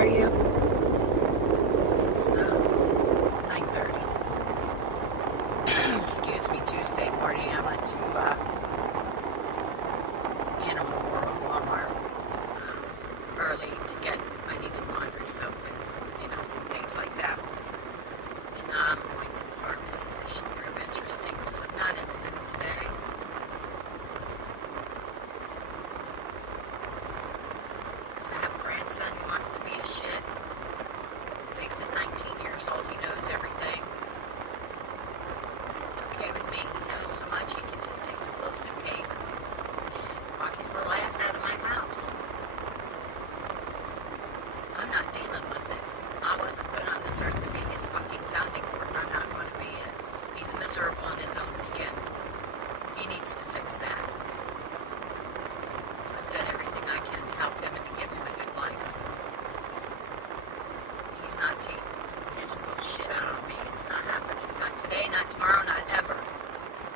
are you? It's 9:30. Excuse me, Tuesday morning. I went to Animal World Walmart early to get, I needed laundry soap and, some things like that. And now I'm going to the pharmacy. This should prove interesting because I'm not in the mood today. Because I have a grandson who wants to be a shit. Thinks at 19 years old he knows everything. It's okay with me. He knows so much he can just take his little suitcase and walk his little ass out of my house. I'm not dealing with it. I wasn't put on this earth to be his fucking sounding board, and I'm not going to be it. He's miserable in his own skin. He needs to fix that. I've done everything I can to help him and to give him a good life. He's not taking his bullshit out on me. It's not happening. Not today, not tomorrow, not ever.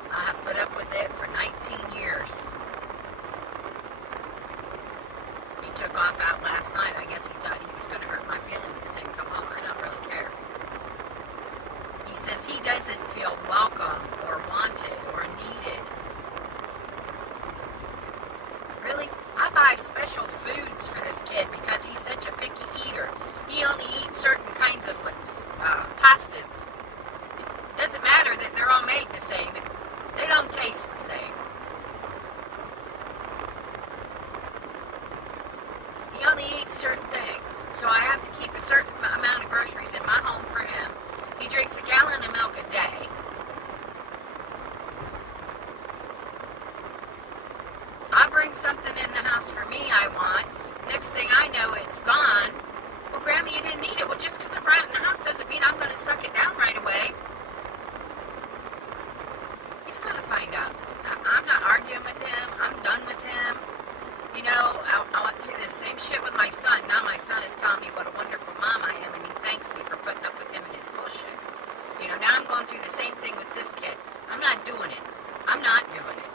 I have put up with it for 19 years. He took off out last night. I guess he thought he was going to hurt my feelings and didn't come home. I don't really care. He says he doesn't feel welcome or wanted or needed. Really? I buy special foods for this kid because he's such a picky eater. He only eats certain kinds of pastas. It doesn't matter that they're all made the same. They don't taste the same. He only eats certain things. So I have to keep a certain amount of groceries in my home for him. He drinks a gallon of milk a day. I bring something in the house for me I want. Next thing I know, it's gone. Well, Grammy, you didn't need it. Well, just because I brought it in the house doesn't mean I'm going to suck it down right away. He's going to find out. I'm not arguing with him. I'm done with him. I went through this same shit with my son. Now my son is telling me what a wonderful mom I am, and he thanks me for putting up with him and his bullshit. Now I'm going through the same thing with this kid. I'm not doing it. I'm not doing it.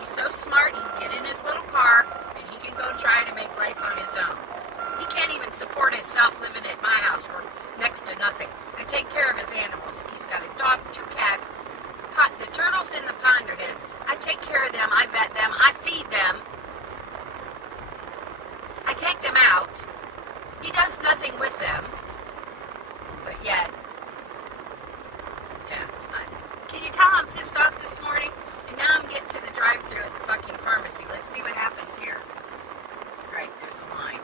He's so smart, he can get in his little car, and he can go try to make life on his own. He can't even support himself living at my house for next to nothing. I take care of his animals. He's got a dog, 2 cats. The turtles in the pond are his. I take care of them. I vet them. I feed them. I take them out. He does nothing with them. But yet, yeah. Can you tell I'm pissed off this morning? And now I'm getting to the drive-thru at the fucking pharmacy. Let's see what happens here. Right, there's a line.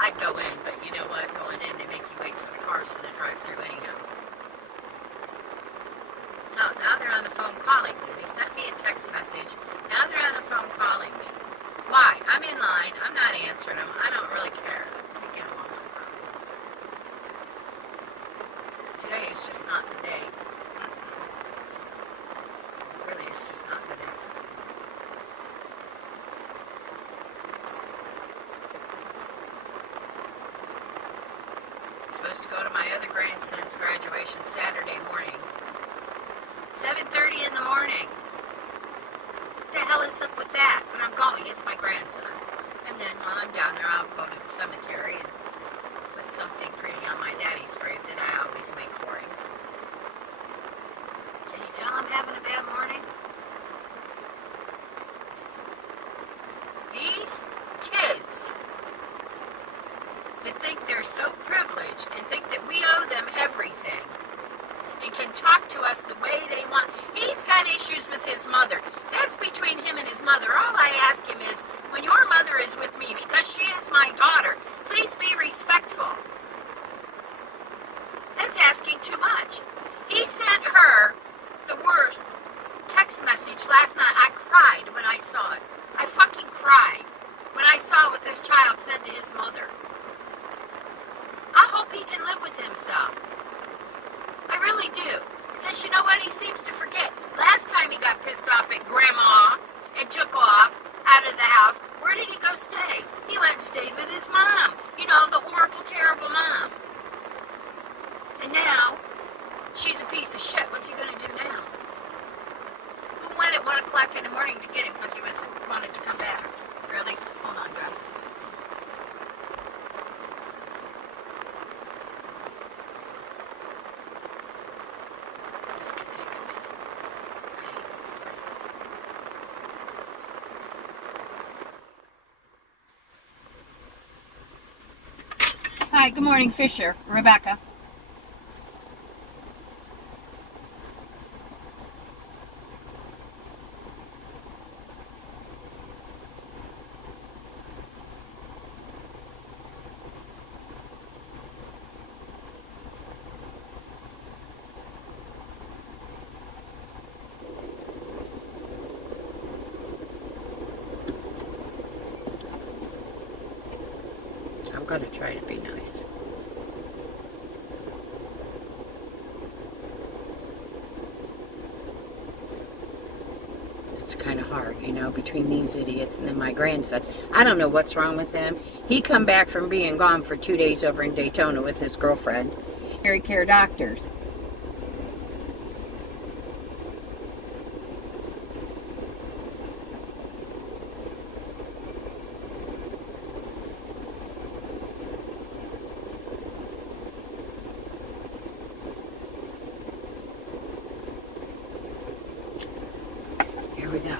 I'd go in, but you know what? Going in, they make you wait for the cars to the drive-thru anyhow. Oh, now they're on the phone calling me. They sent me a text message. Now they're on the phone calling me. Why? I'm in line. I'm not answering them. I don't really care. Let me get them on my phone. Today is just not the day. Really, it's just not the day. Supposed to go to my other grandson's graduation Saturday morning. 7:30 in the morning. What the hell is up with that? But I'm going. It's my grandson. And then while I'm down there, I'll go to the cemetery and put something pretty on my daddy's grave that I always make for him. Can you tell I'm having a bad morning? These kids that think they're so privileged and think that we owe them everything and can talk to us the way they want. He's got issues with his mother. That's between him and his mother. All I ask him is, when your mother is with me, because she is my daughter, please be respectful. That's asking too much. He sent her the worst text message last night. I cried when I saw it. I fucking cried when I saw what this child said to his mother. I hope he can live with himself. I really do. Because you know what? He seems to forget. Last time he got pissed off at Grandma and took off out of the house, where did he go stay? He went and stayed with his mom. The horrible, terrible mom. And now, she's a piece of shit. What's he going to do now? Who went at 1 o'clock in the morning to get him because he wanted to come back? Really? Hold Hi, good morning, Fisher. Rebecca. I'm going to try to be nice. It's kind of hard, you know, between these idiots and then my grandson. I don't know what's wrong with him. He come back from being gone for 2 days over in Daytona with his girlfriend. Primary care doctors. Here we go.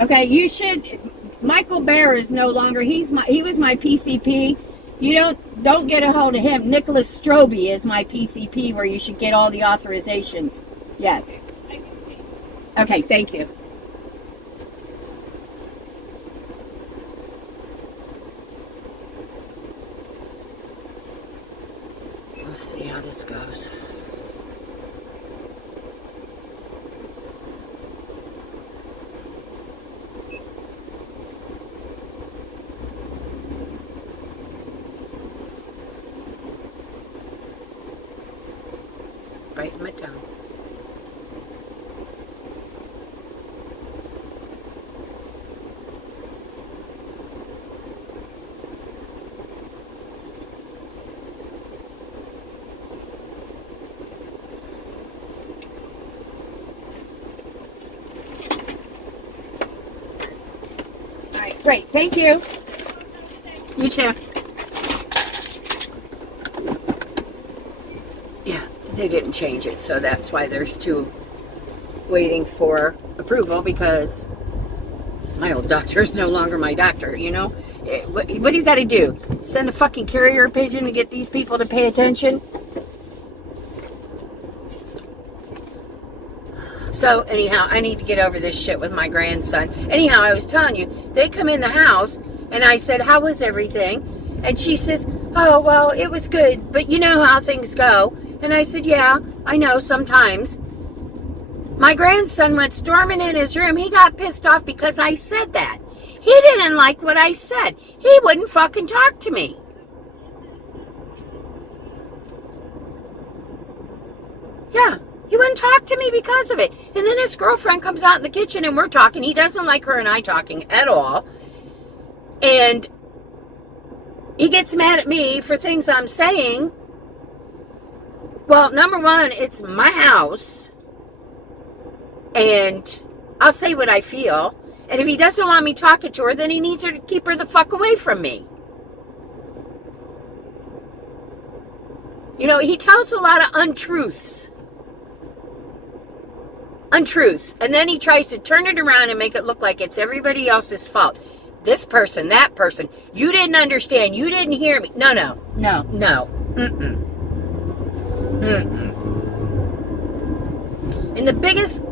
Okay, you should. Michael Bear is no longer. He was my PCP. You don't get a hold of him. Nicholas Stroby is my PCP, where you should get all the authorizations. Yes. Okay, thank you. We'll see how this goes. Biting my tongue. All right, great. Thank you. You too. They didn't change it, so that's why there's two waiting for approval, because my old doctor is no longer my doctor, you know? What do you got to do? Send a fucking carrier pigeon to get these people to pay attention? So, anyhow, I need to get over this shit with my grandson. Anyhow, I was telling you, they come in the house, and I said, how was everything? And she says, oh, well, it was good, but you know how things go. And I said, yeah, I know sometimes. My grandson went storming in his room. He got pissed off because I said that. He didn't like what I said. He wouldn't fucking talk to me. Yeah, he wouldn't talk to me because of it. And then his girlfriend comes out in the kitchen and we're talking. He doesn't like her and I talking at all. And he gets mad at me for things I'm saying. Well, number one, it's my house, and I'll say what I feel, and if he doesn't want me talking to her, then he needs her to keep her the fuck away from me. You know, he tells a lot of untruths, and then he tries to turn it around and make it look like it's everybody else's fault. This person, that person, you didn't understand, you didn't hear me. No. Mm-mm. And the biggest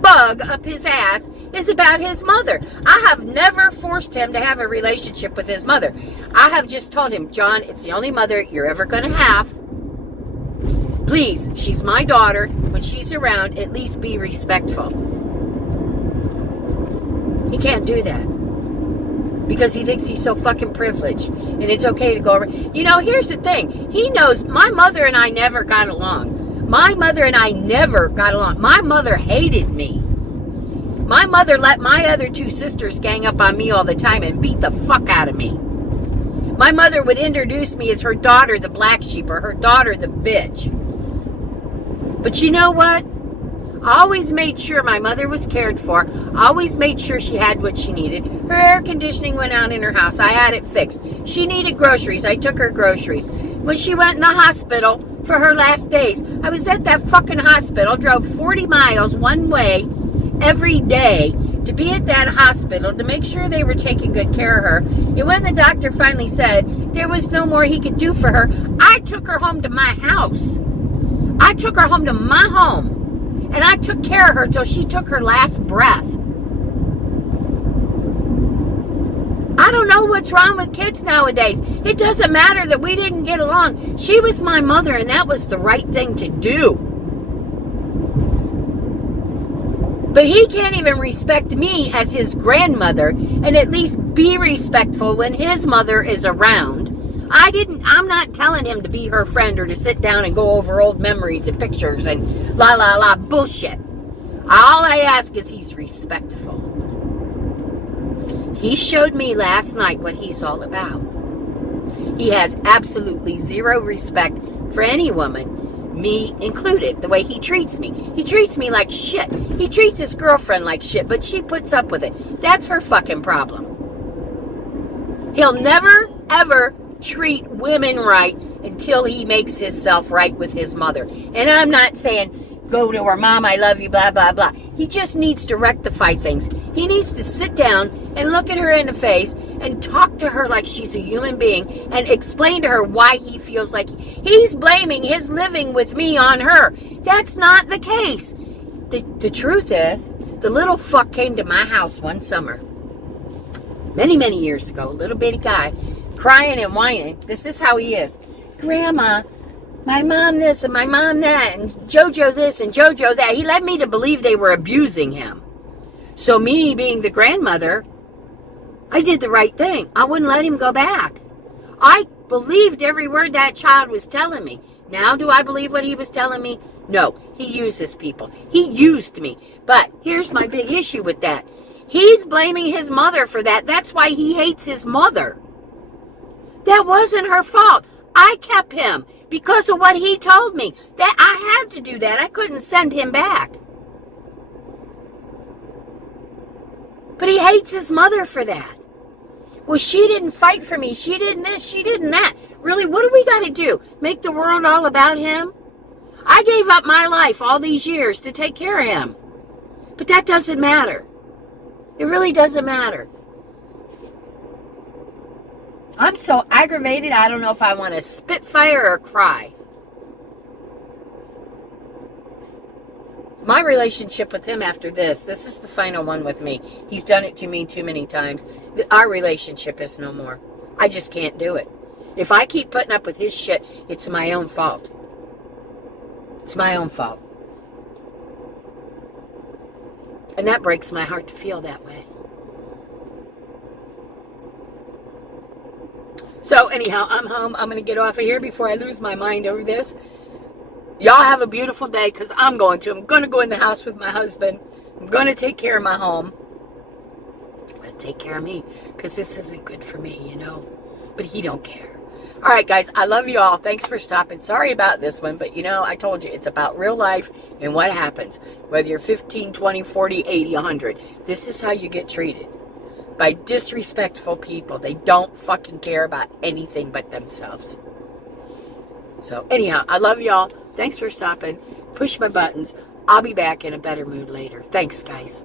bug up his ass is about his mother. I have never forced him to have a relationship with his mother. I have just told him, John, it's the only mother you're ever going to have. Please, she's my daughter. When she's around, at least be respectful. He can't do that. Because he thinks he's so fucking privileged. And it's okay to go over. You know, here's the thing. He knows my mother and I never got along. My mother hated me. My mother let my other two sisters gang up on me all the time and beat the fuck out of me. My mother would introduce me as her daughter, the black sheep, or her daughter, the bitch. But you know what? I always made sure my mother was cared for. I always made sure she had what she needed. Her air conditioning went out in her house. I had it fixed. She needed groceries. I took her groceries. When she went in the hospital for her last days, I was at that fucking hospital, drove 40 miles one way every day to be at that hospital, to make sure they were taking good care of her. And when the doctor finally said there was no more he could do for her, I took her home to my house. I took her home to my home. And I took care of her till she took her last breath. I don't know what's wrong with kids nowadays. It doesn't matter that we didn't get along. She was my mother, and that was the right thing to do. But he can't even respect me as his grandmother and at least be respectful when his mother is around. I'm not telling him to be her friend or to sit down and go over old memories and pictures and la la la bullshit. All I ask is he's respectful. He showed me last night what he's all about. He has absolutely zero respect for any woman, me included, the way he treats me. He treats me like shit. He treats his girlfriend like shit, but she puts up with it. That's her fucking problem. He'll never, ever treat women right until he makes himself right with his mother. And I'm not saying go to her, mom, I love you, blah, blah, blah. He just needs to rectify things. He needs to sit down and look at her in the face and talk to her like she's a human being and explain to her why he feels like he's blaming his living with me on her. That's not the case. The truth is, the little fuck came to my house one summer, many, many years ago, a little bitty guy, crying and whining. This is how he is. Grandma, my mom this and my mom that, and JoJo this and JoJo that. He led me to believe they were abusing him. So me being the grandmother, I did the right thing. I wouldn't let him go back. I believed every word that child was telling me. Now do I believe what he was telling me? No, he uses people. He used me. But here's my big issue with that. He's blaming his mother for that. That's why he hates his mother. That wasn't her fault. I kept him because of what he told me. That I had to do that. I couldn't send him back. But he hates his mother for that. Well, she didn't fight for me. She didn't this. She didn't that. Really, what do we got to do? Make the world all about him? I gave up my life all these years to take care of him. But that doesn't matter. It really doesn't matter. I'm so aggravated, I don't know if I want to spitfire or cry. My relationship with him after this is the final one with me. He's done it to me too many times. Our relationship is no more. I just can't do it. If I keep putting up with his shit, it's my own fault. It's my own fault. And that breaks my heart to feel that way. So anyhow, I'm home. I'm going to get off of here before I lose my mind over this. Y'all have a beautiful day, because I'm going to. I'm going to go in the house with my husband. I'm going to take care of my home. I'm going to take care of me, because this isn't good for me, you know. But he don't care. All right, guys, I love you all. Thanks for stopping. Sorry about this one, but, you know, I told you, it's about real life and what happens. Whether you're 15, 20, 40, 80, 100. This is how you get treated. By disrespectful people. They don't fucking care about anything but themselves. So, anyhow, I love y'all. Thanks for stopping. Push my buttons. I'll be back in a better mood later. Thanks, guys.